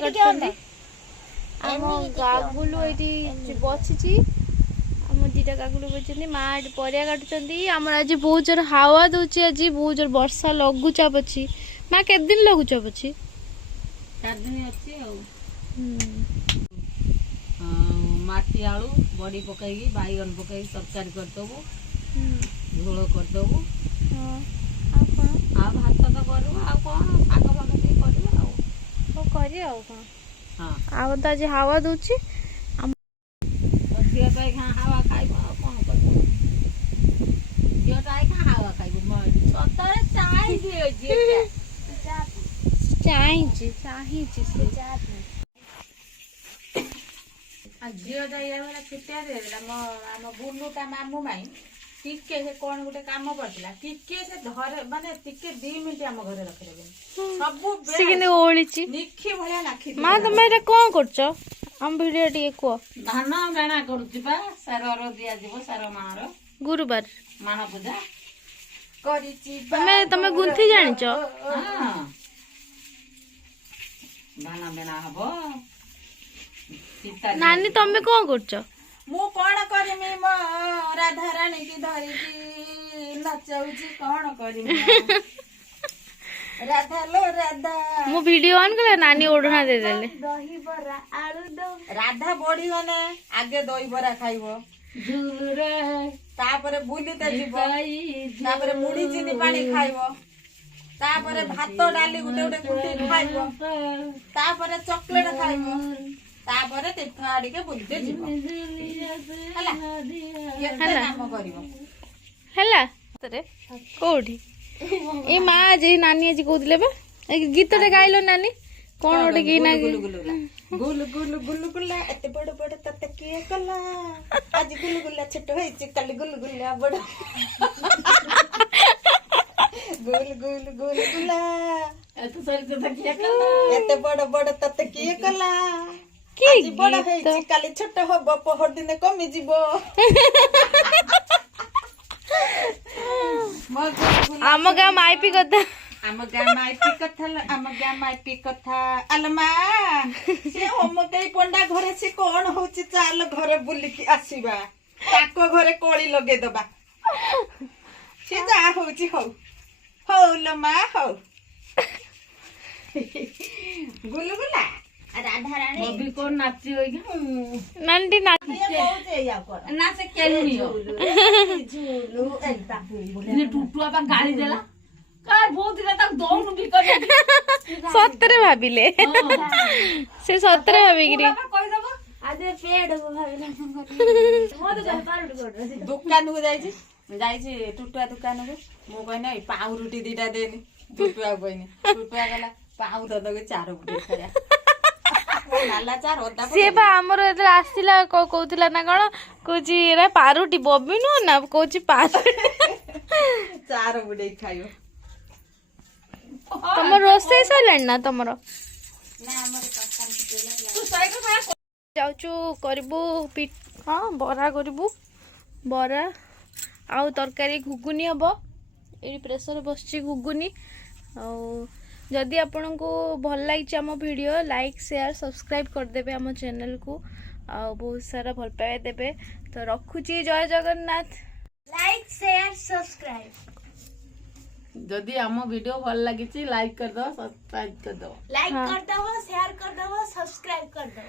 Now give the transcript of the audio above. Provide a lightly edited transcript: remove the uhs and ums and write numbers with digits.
परिया काटुछंती आम गागुलु एठी बसिची आम दीटा गागुलु बसिचंती माँ एठी परिया काटुछंती हमर आज बहुत जोर हावा दउची आज बहुत जोर वर्षा लगुचाप अछि माँ केत दिन लगुचाप अछि 4 दिन अछि माटी आलू बड़ी पकाई बैगन पकाई तरकारी करदेबू झोल करदेबू आ भात तो करू आ कौन शाग फाग टे करू करी आ तो आज हावा दउची झील तो हावा खाइब कौन कर झीलटा हावा खाइब सतरे चाहिए झीलटा ये छुट्टिया देदेला आम बुनुटा मामू माई टिके से कौन गोटे काम करथिला टिके से धरे माने टिके 2 मिनिट हम घरे रखिदेबे सब से किने ओळीची निखी भलिया नाखी मां तुम एटा कोन करछो हम वीडियो टिके को धान बेणा करूची बा सारर दिया जीवो सार मार गुरुवार मान पूजा करिची तमे गुंथी जानिचो हां धान बेणा हबो नानी तमे कोन करछो मु कौन करमी मो राधा रानी की धरिकी नचाउची कौन करमी राधा लो राधा मु वीडियो ऑन करे नानी ओढना दे देले दही बरा आलू दो राधा बड़ी गने आगे दही बरा खाइबो झूल रे तापरे बुलीते जीवो तापरे मुड़ी चीनी पानी खाइबो तापरे भात डाली गुटे गुटे कुटी खाइबो तापरे चॉकलेट खाइबो तापरे तीर्थ आड़ी के बुलते जीवो हला ये काम करिवो हला तरे कोठी ए माँ आज नानी आज कहते बा गीत गाइल नानी कौन गोटे गीत गुल गुल गुल गुला एते बड़ बड़ तते किए कला आज गुल गुला छोट होइछि कल गुल गुला बड़ गुल गुल गुल गुला एते सरी तते किए कला एते बड़ बड़ तते किए कला आज बड़ होइछि कल छोट होबो पहर दिन कमी जीवो आम गाँ माइपी कथा आम गाँ माइपी कथा आलमा से हम कई पंडा घरे से कौन होची चाल घरे बुलिकी आसीबा ताको घरे कोली लगे दबा से जा होची हो लमा हो गुलगुला राधा रानी बबी को नाची होई नंदी नाची ना से केलुनी झूलू एकटा ने टुटुआ बा गाड़ी देला काय बहुत दिन तक दोन भी कर सतरे भाबिले से सतरे भाबिगिरी कहि दबो आज पेड़ को भाबिला मो तो जा पारुटी कर दुकान को जाईची टुटुआ दुकान को मो कहने पाउरुटी दीटा देनी टुटुआ कहनी टुटुआ गला पाउ ददके 4 बुटी खाया सी बा हमर एते आसिला कहउतिला ना कोन कोची रे पारुटी बबी नो ना कोची पारु 4 बुडे खायो तमर रोसे सैलन ना तमर ना हमर काकान केला तू सही को जाउचू करबू पिट हां बरा करबू बरा आउ तरकारी घुगुनी हबो एडी प्रेशर बसची घुगुनी आ जदि आपन को भल लगी आम वीडियो लाइक शेयर सब्सक्राइब करदे आम चैनल को आ बहुत सारा भल पाए देबे तो रखुची जय जगन्नाथ लाइक शेयर सब्सक्राइब जदि आम वीडियो भल लगी लाइक कर दो सब्सक्राइब कर दो लाइक कर दो शेयर कर दो सब्सक्राइब कर दो।